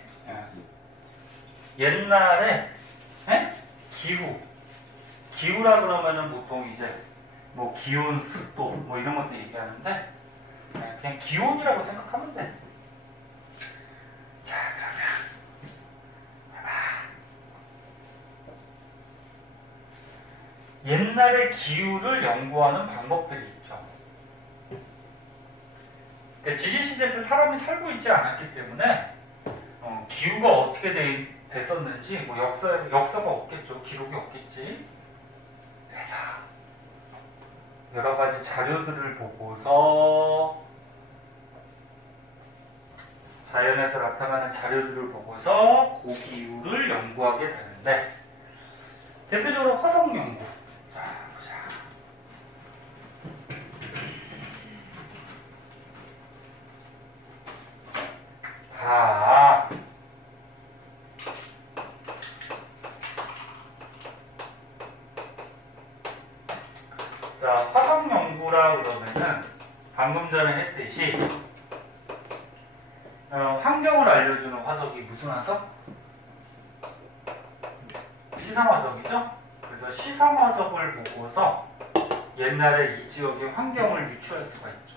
옛날에 기후. 기후라 그러면은 보통 이제 뭐 기온, 습도 뭐 이런 것들 얘기하는데 그냥 기온이라고 생각하면 돼. 자, 그러면 옛날의 기후를 연구하는 방법들이 있죠. 그러니까 지질시대 때 사람이 살고 있지 않았기 때문에 기후가 어떻게 됐었는지 뭐 역사가 없겠죠. 기록이 없겠지. 그래서 여러 가지 자료들을 보고서 자연에서 나타나는 자료들을 보고서 고기후를 연구하게 되는데 대표적으로 화성 연구. 자, 보자. 자, 화성 연구라 그러면은 방금 전에 했듯이 환경을 알려주는 화석이 무슨 화석? 시상화석이죠? 그래서 시상화석을 보고서 옛날에 이 지역의 환경을 유추할 수가 있죠.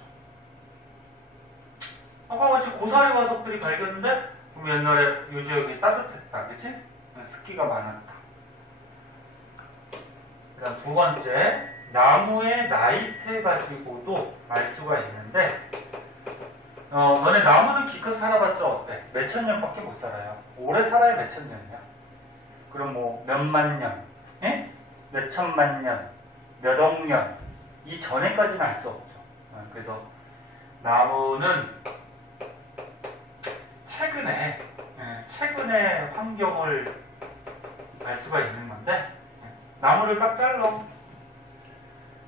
아까 같이 고사리 화석들이 발견돼? 그럼 옛날에 이 지역이 따뜻했다, 그치? 습기가 많았다. 그 다음 두 번째, 나무의 나이테 가지고도 알 수가 있는데, 너네 나무는 기껏 살아봤자 어때? 몇천 년밖에 못 살아요. 오래 살아야 몇천 년이야. 그럼 뭐 몇만 년, 예? 몇천만 년, 몇억 년, 이 전에까지는 알 수 없죠. 그래서 나무는 최근에 환경을 알 수가 있는 건데, 나무를 딱 잘라.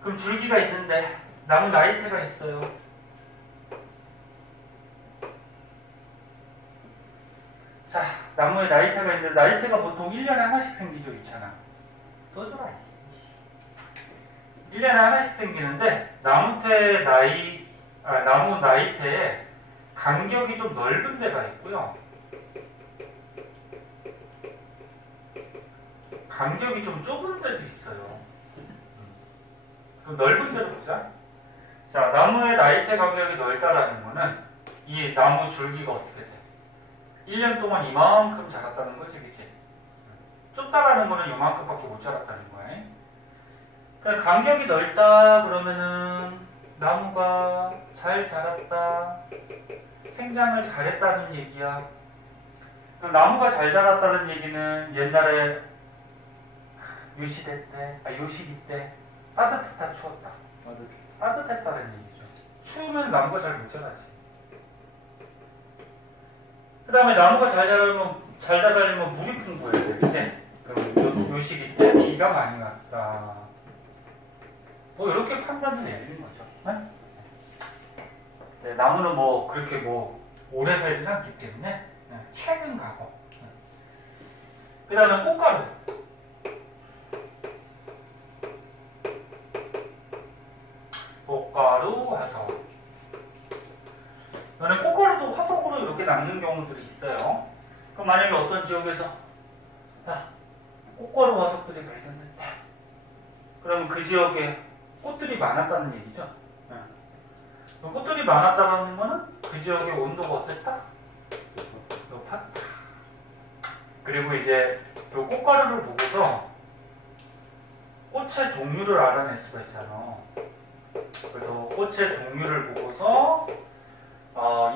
그럼 줄기가 있는데 나무 나이테가 있어요. 자, 나무에 나이테가 있는데 나이테가 보통 1년에 하나씩 생기죠, 있잖아. 떠줘라. 1년에 하나씩 생기는데 나무 나이테에 간격이 좀 넓은 데가 있고요. 간격이 좀 좁은 데도 있어요. 그럼 넓은 데로 보자. 자, 나무의 나이테 간격이 넓다라는 거는 이 나무 줄기가 어떻게 돼? 1년 동안 이만큼 자랐다는 거지, 그치? 좁다라는 거는 이만큼밖에 못 자랐다는 거야. 그러니까 간격이 넓다 그러면은 나무가 잘 자랐다, 생장을 잘했다는 얘기야. 그럼 나무가 잘 자랐다는 얘기는 옛날에 요 시기 때 따뜻했다, 추웠다. 따뜻했다는 얘기죠. 추우면 나무가 잘 못 자라지. 그 다음에 나무가 잘 자라려면 물이 풍부해야 돼, 그치? 그럼 요 시기 때 비가 많이 왔다. 뭐 이렇게 판단을 내리는 거죠. 네? 네, 나무는 뭐 그렇게 뭐 오래 살진 않기 때문에 최근 과거. 그 다음에 꽃가루. 꽃가루, 화석. 꽃가루도 화석으로 이렇게 남는 경우들이 있어요. 그럼 만약에 어떤 지역에서 꽃가루 화석들이 발견됐다. 그러면 그 지역에 꽃들이 많았다는 얘기죠. 꽃들이 많았다는 거는 그 지역의 온도가 어땠다? 높았다. 그리고 이제 그 꽃가루를 보고서 꽃의 종류를 알아낼 수가 있잖아. 그래서 꽃의 종류를 보고서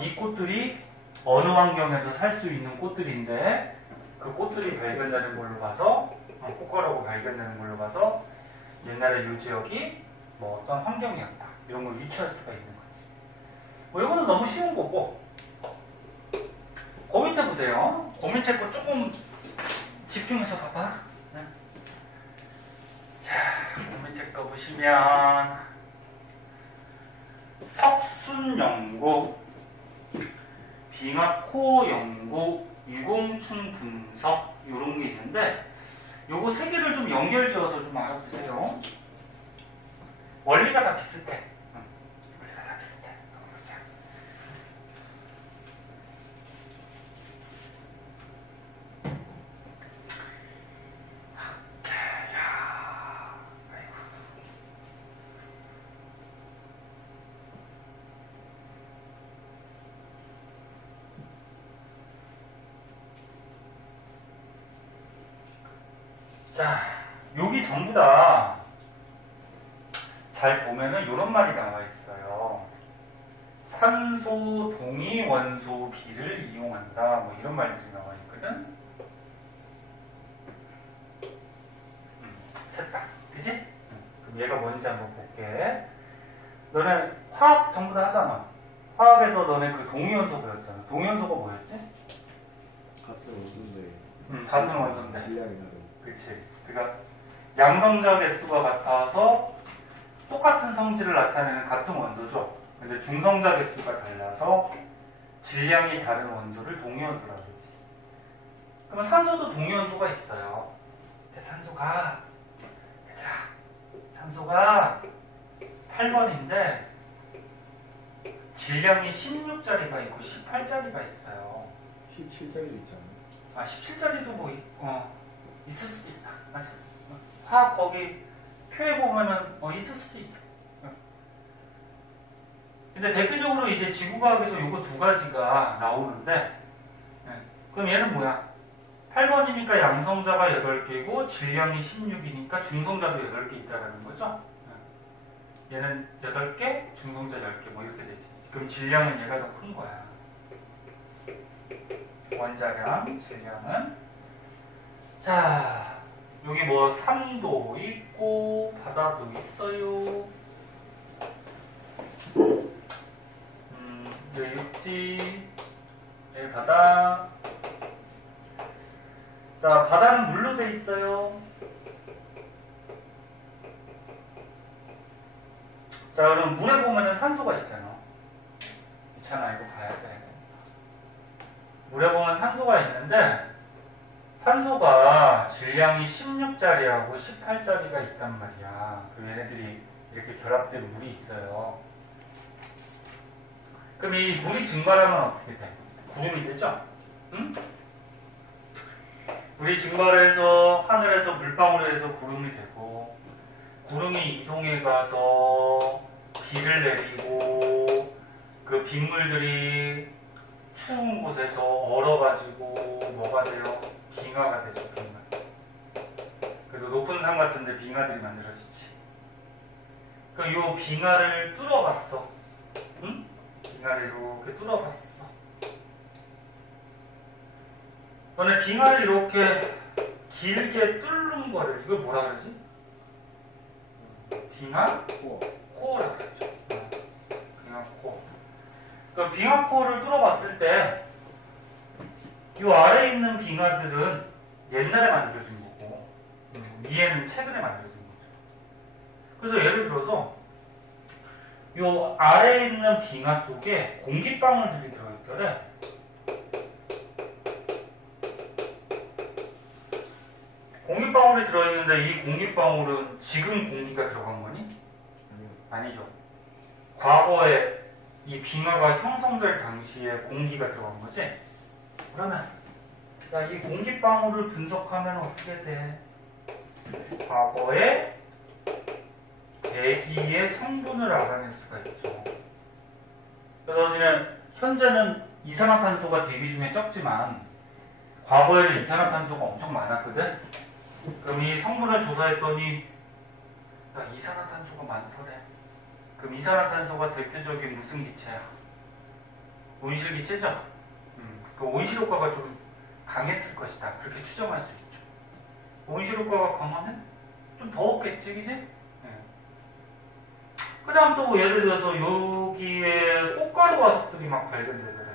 이 꽃들이 어느 환경에서 살 수 있는 꽃들인데 그 꽃들이 발견되는 걸로 봐서 꽃가루가 발견되는 걸로 봐서 옛날에 이 지역이 뭐 어떤 환경이었다 이런 걸 유추할 수가 있는 거지. 뭐 이거는 너무 쉬운 거고 그 밑에 보세요. 그 밑에 거 조금 집중해서 봐봐. 네. 자, 그 밑에 거 보시면 석순 연구, 빙하코 연구, 유공충 분석 이런 게 있는데 요거 세 개를 좀 연결지어서 좀 알아보세요. 원리가 다 비슷해. 원리가 다 비슷해. 보자. 자, 여기 전부 다 잘 보면은 이런 말이 나와 있어요. 산소 동위 원소 비를 이용한다. 뭐 이런 말들이 나와 있거든. 됐다. 그지? 그럼 얘가 뭔지 한번 볼게. 너네 화학 전부 다 하잖아. 화학에서 너네 그 동위원소 배웠잖아. 동위원소가 뭐였지? 같은 원소인데. 같은 원소인데. 질량이 다르고. 그치. 그러니까 양성자 개수가 같아서 똑같은 성질을 나타내는 같은 원소죠. 근데 중성자 개수가 달라서 질량이 다른 원소를 동위원소라고 하지. 그러면 산소도 동위원소가 있어요. 근데 산소가 얘들아, 산소가 8번인데 질량이 16짜리가 있고 18짜리가 있어요. 17짜리도 있잖아. 아, 17짜리도 뭐 있을 수도 있다. 맞아. 화학 거기 표에 보면은 있을 수도 있어. 근데 대표적으로 이제 지구과학에서 요거 두 가지가 나오는데, 그럼 얘는 뭐야? 8번이니까 양성자가 8개고 질량이 16이니까 중성자도 8개 있다라는 거죠. 얘는 8개, 중성자 10개 뭐 이렇게 되지. 그럼 질량은 얘가 더 큰 거야. 원자량, 질량은. 자, 여기 뭐 산도 있고 바다도 있어요. 여기 육지, 여기 바다. 자, 바다는 물로 돼 있어요. 자, 그럼 물에 보면은 산소가 있잖아. 있잖아, 이거 봐야 돼. 물에 보면 산소가 있는데, 산소가 질량이 16짜리하고 18짜리가 있단 말이야. 그 얘네들이 이렇게 결합된 물이 있어요. 그럼 이 물이 증발하면 어떻게 돼? 구름이 되죠? 응? 물이 증발해서 하늘에서 물방울이 돼서 구름이 되고, 구름이 이동해 가서 비를 내리고, 그 빗물들이 추운 곳에서 얼어가지고 뭐가 돼요? 빙하가 되죠. 빙하. 그래서 높은 산 같은데 빙하들이 만들어지지. 그러니까 요 빙하를 뚫어봤어. 응? 빙하를 이렇게 뚫어봤어. 너네 빙하를 이렇게 길게 뚫는 거를 이걸 뭐라 그러지? 빙하? 코어라 그러죠. 빙하 코어. 그 빙하 코어를 뚫어봤을 때 이 아래에 있는 빙하들은 옛날에 만들어진 거고 위에는 최근에 만들어진 거죠. 그래서 예를 들어서 이 아래에 있는 빙하 속에 공기방울들이 들어있더래. 공기방울이 들어있는데 이 공기방울은 지금 공기가 들어간 거니? 아니죠. 과거에 이 빙하가 형성될 당시에 공기가 들어간 거지? 그러면 이 공기방울을 분석하면 어떻게 돼? 과거에 대기의 성분을 알아낼 수가 있죠. 그래서 그냥 현재는 이산화탄소가 대기 중에 적지만 과거에는 이산화탄소가 엄청 많았거든? 그럼 이 성분을 조사했더니 이산화탄소가 많더래. 그럼 이산화탄소가 대표적인 무슨 기체야? 온실기체죠? 그 온실효과가 좀 강했을 것이다. 그렇게 추정할 수 있죠. 온실효과가 강하면 좀 더웠겠지, 그지? 네. 그 다음 또 예를 들어서 여기에 꽃가루 화석들이 막 발견되더래.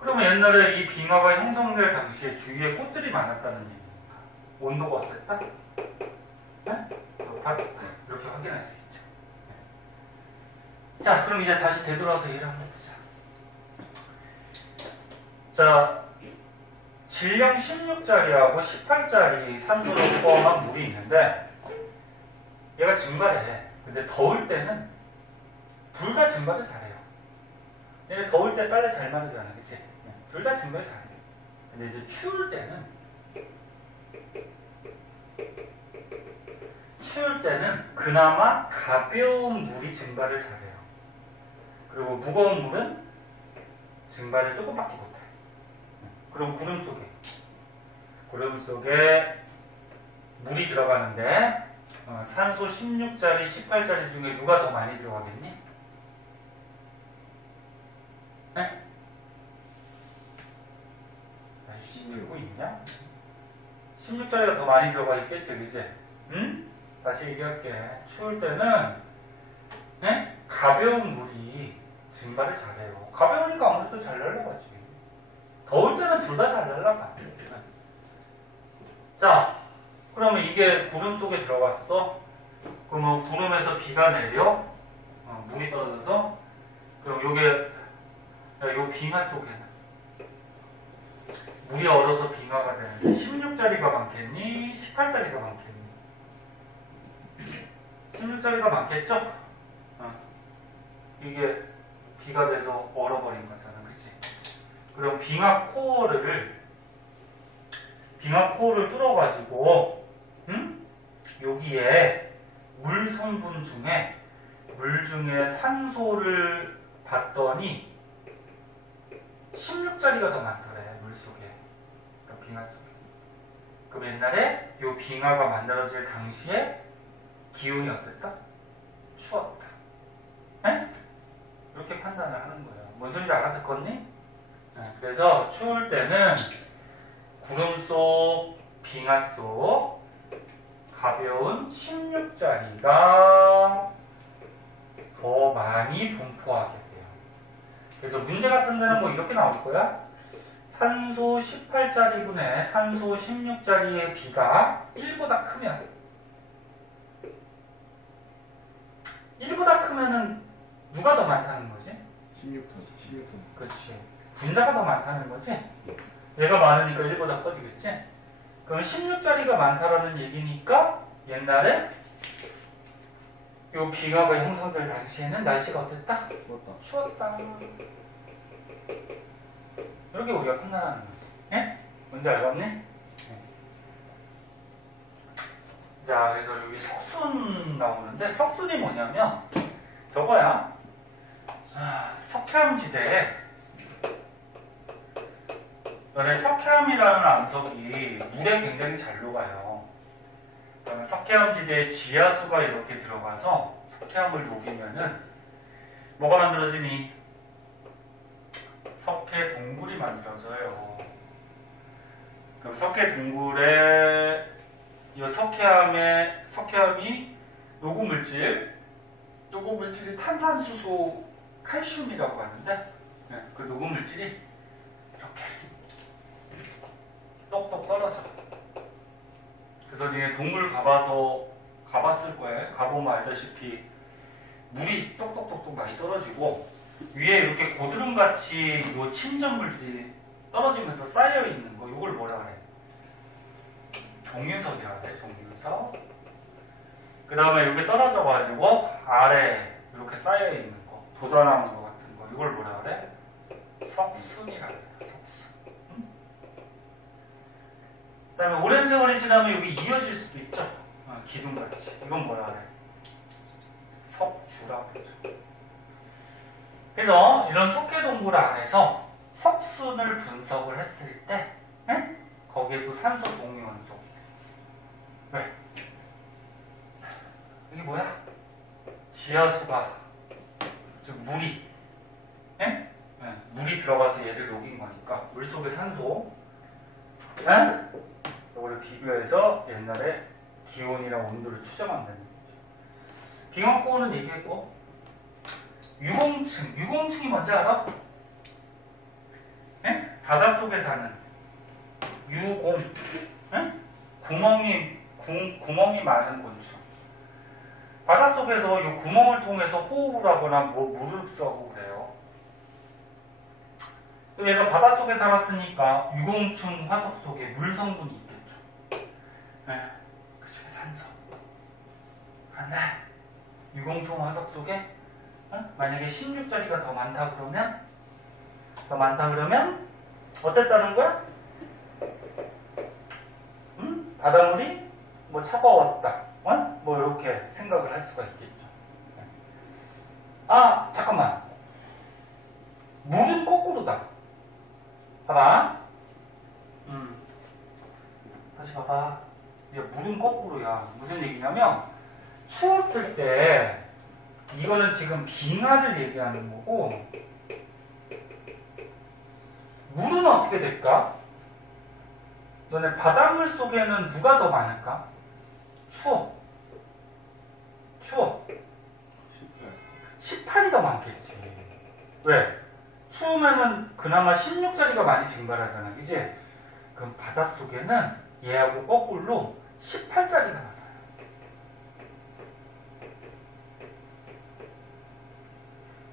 그러면 옛날에 이 빙하가 형성될 당시에 주위에 꽃들이 많았다는 얘기입니다. 온도가 어땠다? 네? 이렇게 확인할 수 있죠. 네. 자, 그럼 이제 다시 되돌아서 일을 한번 보자. 자, 질량 16짜리하고 18짜리 산소를 포함한 물이 있는데 얘가 증발해. 근데 더울 때는 둘 다 증발을 잘해요. 얘네 더울 때 빨래 잘 마르잖아, 그치? 둘 다 증발을 잘해요. 근데 이제 추울 때는 그나마 가벼운 물이 증발을 잘해요. 그리고 무거운 물은 증발을 조금밖에 못해요. 그럼 구름 속에 물이 들어가는데 산소 16자리, 18자리 중에 누가 더 많이 들어가겠니? 네? 아이씨, 듣고 있냐? 16자리가 더 많이 들어가 있겠지, 그지? 응? 다시 얘기할게. 추울 때는 가벼운 물이 증발을 잘해요. 가벼우니까 아무래도 잘 날아가지. 더울 때는 둘 다 잘 날아가. 자, 그러면 이게 구름 속에 들어갔어. 그러면 구름에서 비가 내려. 물이 떨어져서. 그럼 요게, 요 빙하 속에는 물이 얼어서 빙하가 되는데 16자리가 많겠니? 18자리가 많겠니? 16자리가 많겠죠? 이게 비가 돼서 얼어버린 거잖아. 그치? 그럼 빙하 코어를 뚫어가지고, 여기에 물 성분 중에, 물 중에 산소를 봤더니 16자리가 더 많더래, 물 속에. 그러니까 빙하 속에. 그럼 옛날에 이 빙하가 만들어질 당시에 기온이 어땠다? 추웠다. 에? 이렇게 판단을 하는 거예요. 뭔 소리인지 알아듣겠니? 그래서 추울 때는 구름 속, 빙하 속 가벼운 16자리가 더 많이 분포하게 돼요. 그래서 문제 같은 데는 뭐 이렇게 나올 거야. 산소 18자리분의 산소 16자리의 비가 1보다 크면은 누가 더 많다는 거지? 16톤. 그렇지. 분자가 더 많다는 거지? 얘가 많으니까 1보다 커지겠지? 그럼 16자리가 많다라는 얘기니까 옛날에 요 빙하가 형성될 당시에는 날씨가 어땠다? 추웠다. 이렇게 우리가 판단하는 거지. 예? 뭔지 알겠니? 자, 그래서 여기 석순 나오는데 석순이 뭐냐면 저거야. 석회암지대에 석회암이라는 암석이 물에 굉장히 잘 녹아요. 그러면 석회암지대에 지하수가 이렇게 들어가서 석회암을 녹이면은 뭐가 만들어지니? 석회 동굴이 만들어져요. 그럼 석회 동굴에 이 석회암이 녹음물질이 탄산수소 칼슘이라고 하는데 그 녹음물질이 이렇게 똑똑 떨어져. 그래서 니네 동굴 가봤을 거예요. 가보면 알다시피 물이 똑똑똑똑 많이 떨어지고 위에 이렇게 고드름같이 요 침전물들이 떨어지면서 쌓여있는 거 이걸 뭐라 그래? 종유석이라 그래. 종유석. 그 다음에 이렇게 떨어져가지고 아래 이렇게 쌓여있는 거 돋아나는 거 같은 거 이걸 뭐라 그래? 석순이라 그래. 석순. 그 다음에 오랜 세월이 지나면 여기 이어질 수도 있죠. 기둥같이. 이건 뭐라 그래? 석주라고 그러죠. 그래서 이런 석회동굴 안에서 석순을 분석을 했을 때 거기에도 산소 동위원소. 왜? 이게 뭐야? 지하수가 즉 물이 물이 들어가서 얘를 녹인 거니까 물속의 산소 이거를 비교해서 옛날에 기온이랑 온도를 추정한다는 거죠. 빙하코어는 얘기했고 유공층이 뭔지 알아? 바닷속에 사는 유공 구멍이 많은 곤충. 바닷속에서 이 구멍을 통해서 호흡을 하거나 물을 흡수하고 그래요. 얘가 바닷속에 살았으니까 유공층 화석 속에 물 성분이 있겠죠. 그 중에 산소. 그런데 유공층 화석 속에 만약에 16자리가 더 많다 그러면 어땠다는 거야? 바닷물이 뭐 차가웠다. 뭐 이렇게 생각을 할 수가 있겠죠. 아, 잠깐만. 물은 거꾸로다. 봐봐. 다시 봐봐. 물은 거꾸로. 거꾸로야. 무슨 얘기냐면 추웠을 때 이거는 지금 빙하를 얘기하는 거고 물은 어떻게 될까? 너네 바닷물 속에는 누가 더 많을까? 추워. 18이 더 많겠지. 왜? 추우면은 그나마 16짜리가 많이 증발하잖아. 그지? 그럼 바닷속에는 얘하고 거꾸로 18짜리가 많아요.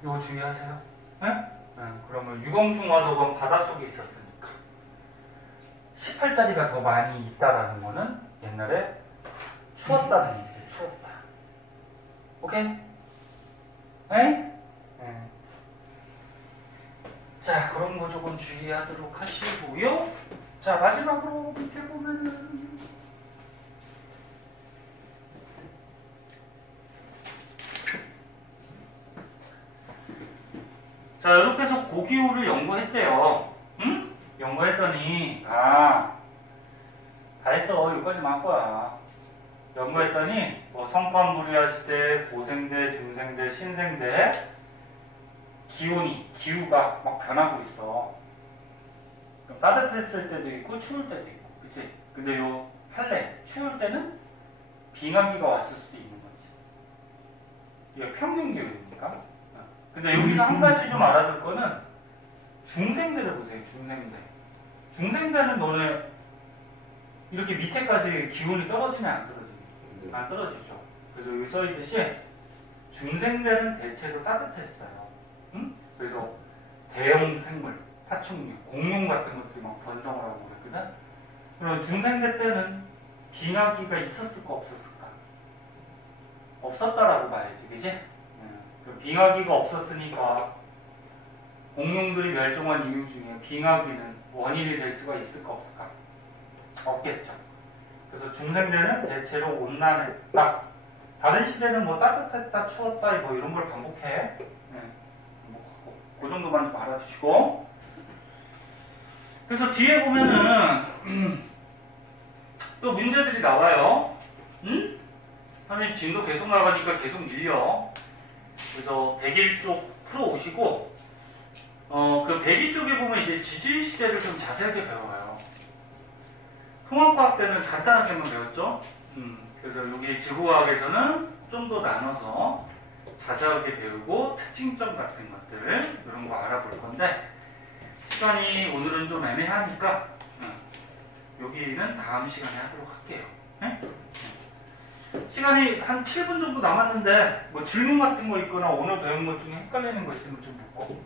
이거 주의하세요. 네? 그러면 유검중화석은 바닷속에 있었으니까 18짜리가 더 많이 있다라는 거는 옛날에 추웠다는 얘기죠. 추웠다. 오케이? 네? 자, 그런 거 조금 주의하도록 하시고요. 자, 마지막으로 밑에 보면은 자, 이렇게 해서 고기호를 연구했대요. 응? 연구했더니 다 했어. 여기까지만 할 거야. 연구했더니 뭐 성판부리아 시대, 고생대, 중생대, 신생대 기후가 막 변하고 있어. 따뜻했을 때도 있고 추울 때도 있고, 그치? 근데 요 할래, 추울 때는 빙하기가 왔을 수도 있는 거지. 이게 평균 기후니까. 근데 여기서 한 가지 좀 알아둘 거는 중생대를 보세요. 중생대는 너네 이렇게 밑에까지 기온이 떨어지냐 안 떨어지냐? 안 떨어지죠. 그래서 여기 써있듯이 중생대는 대체로 따뜻했어요. 응? 그래서 대형 생물, 파충류, 공룡 같은 것들이 막 번성을 하고 그랬거든. 그럼 중생대 때는 빙하기가 있었을까 없었을까? 없었다라고 봐야지, 그지? 빙하기가 없었으니까 공룡들이 멸종한 이유 중에 빙하기는 원인이 될 수가 있을까 없을까? 없겠죠. 그래서 중생대는 대체로 온난했다. 다른 시대는 뭐 따뜻했다, 추웠다, 뭐 이런 걸 반복해. 그 정도만 좀 알아두시고. 그래서 뒤에 보면은 또 문제들이 나와요. 응? 선생님 진도 계속 나가니까 계속 밀려. 그래서 101쪽 풀어오시고 그 102쪽에 보면 이제 지질 시대를 좀 자세하게 배워요. 통합과학 때는 간단하게만 배웠죠. 그래서 여기 지구과학에서는 좀 더 나눠서 자세하게 배우고 특징점 같은 것들 이런 거 알아볼 건데 시간이 오늘은 좀 애매하니까 여기는 다음 시간에 하도록 할게요. 네? 시간이 한 7분 정도 남았는데 뭐 질문 같은 거 있거나 오늘 배운 것 중에 헷갈리는 거 있으면 좀 묻고